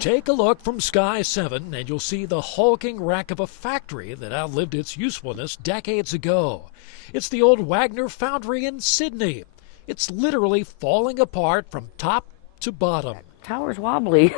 Take a look from Sky 7 and you'll see the hulking wreck of a factory that outlived its usefulness decades ago. It's the old Wagner foundry in Sydney. It's literally falling apart from top to bottom. Tower's wobbly.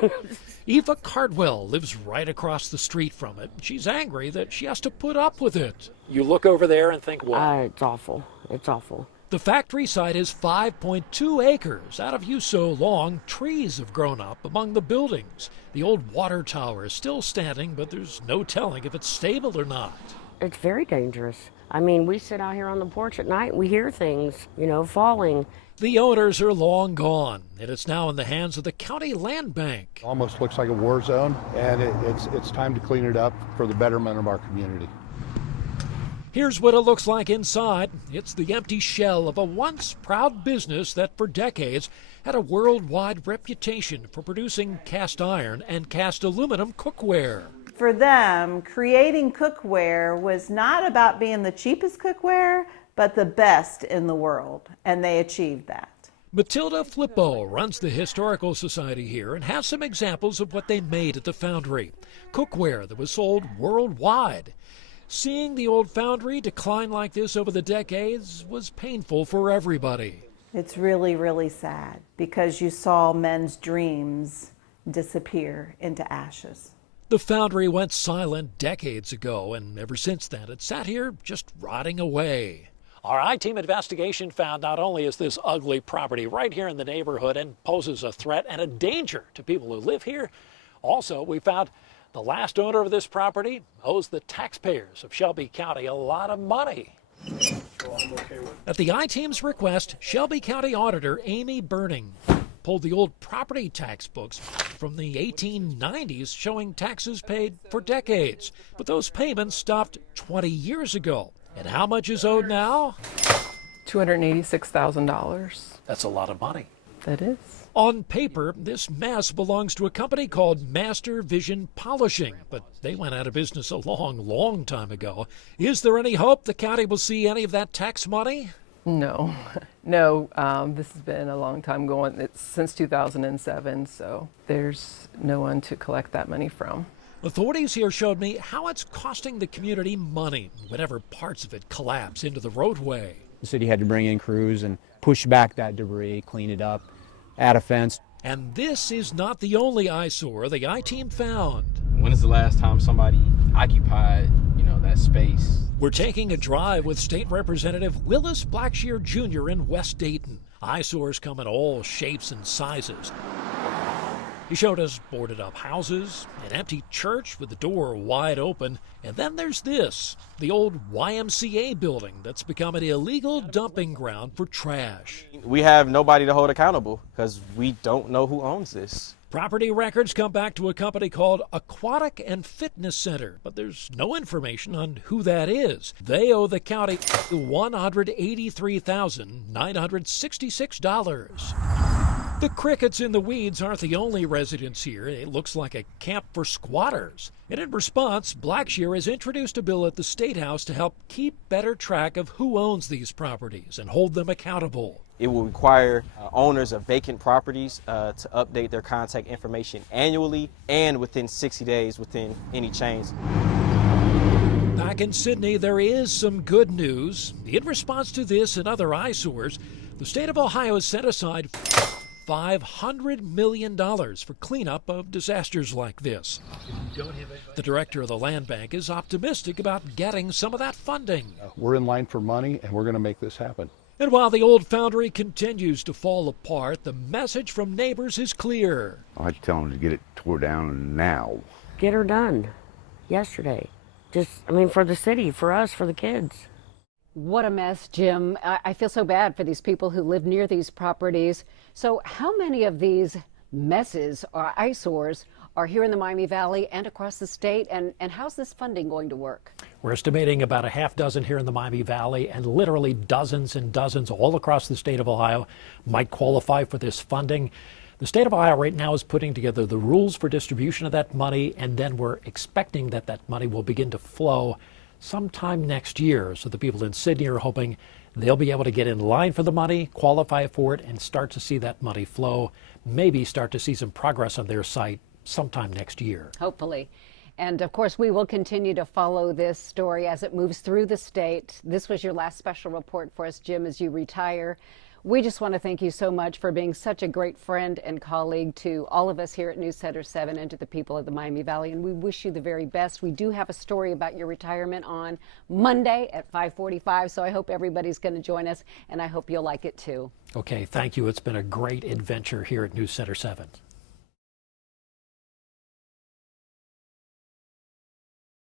Eva Cardwell lives right across the street from it. She's angry that she has to put up with it. You look over there and think, what? It's awful. It's awful. The factory site is 5.2 acres. Out of use so long, trees have grown up among the buildings. The old water tower is still standing, but there's no telling if it's stable or not. It's very dangerous. I mean, we sit out here on the porch at night and we hear things, falling. The owners are long gone, and it's now in the hands of the county land bank. Almost looks like a war zone, and it's time to clean it up for the betterment of our community. Here's what it looks like inside. It's the empty shell of a once proud business that for decades had a worldwide reputation for producing cast iron and cast aluminum cookware. For them, creating cookware was not about being the cheapest cookware, but the best in the world, and they achieved that. Matilda Flippo runs the Historical Society here and has some examples of what they made at the foundry. Cookware that was sold worldwide. Seeing the old foundry decline like this over the decades was painful for everybody. It's really, really sad because you saw men's dreams disappear into ashes. The foundry went silent decades ago, and ever since then it sat here just rotting away. Our I-Team investigation found not only is this ugly property right here in the neighborhood and poses a threat and a danger to people who live here, also we found the last owner of this property owes the taxpayers of Shelby County a lot of money. At the I-Team's request, Shelby County Auditor Amy Burning pulled the old property tax books from the 1890s showing taxes paid for decades. But those payments stopped 20 years ago. And how much is owed now? $286,000. That's a lot of money. That is. On paper, this mess belongs to a company called Master Vision Polishing, but they went out of business a long, long time ago. Is there any hope the county will see any of that tax money? No, this has been a long time going. It's since 2007, so there's no one to collect that money from. Authorities here showed me how it's costing the community money whenever parts of it collapse into the roadway. The city had to bring in crews and push back that debris, clean it up, add a fence. And this is not the only eyesore the I-Team found. When is the last time somebody occupied, that space? We're taking a drive with State Representative Willis Blackshear Jr. in West Dayton. Eyesores come in all shapes and sizes. He showed us boarded up houses, an empty church with the door wide open, and then there's this, the old YMCA building that's become an illegal dumping ground for trash. We have nobody to hold accountable because we don't know who owns this. Property records come back to a company called Aquatic and Fitness Center, but there's no information on who that is. They owe the county $183,966. The crickets in the weeds aren't the only residents here. It looks like a camp for squatters. And in response, Blackshear has introduced a bill at the State House to help keep better track of who owns these properties and hold them accountable. It will require owners of vacant properties to update their contact information annually and within 60 days within any change. Back in Sydney, there is some good news. In response to this and other eyesores, the state of Ohio has set aside $500 million for cleanup of disasters like this. The director of the land bank is optimistic about getting some of that funding. We're in line for money, and we're going to make this happen. And while the old foundry continues to fall apart, the message from neighbors is clear. I tell them to get it tore down now. Get her done. Yesterday. For the city, for us, for the kids. What a mess, Jim. I feel so bad for these people who live near these properties. So how many of these messes or eyesores are here in the Miami Valley and across the state? And how's this funding going to work? We're estimating about a half dozen here in the Miami Valley, and literally dozens and dozens all across the state of Ohio might qualify for this funding. The state of Ohio right now is putting together the rules for distribution of that money, and then we're expecting that that money will begin to flow sometime next year. So the people in Sydney are hoping they'll be able to get in line for the money, qualify for it, and start to see that money flow, maybe start to see some progress on their site sometime next year. Hopefully. And of course, we will continue to follow this story as it moves through the state. This was your last special report for us, Jim, as you retire. We just want to thank you so much for being such a great friend and colleague to all of us here at News Center 7 and to the people of the Miami Valley. And we wish you the very best. We do have a story about your retirement on Monday at 5:45. So I hope everybody's going to join us, and I hope you'll like it too. Okay, thank you. It's been a great adventure here at News Center 7.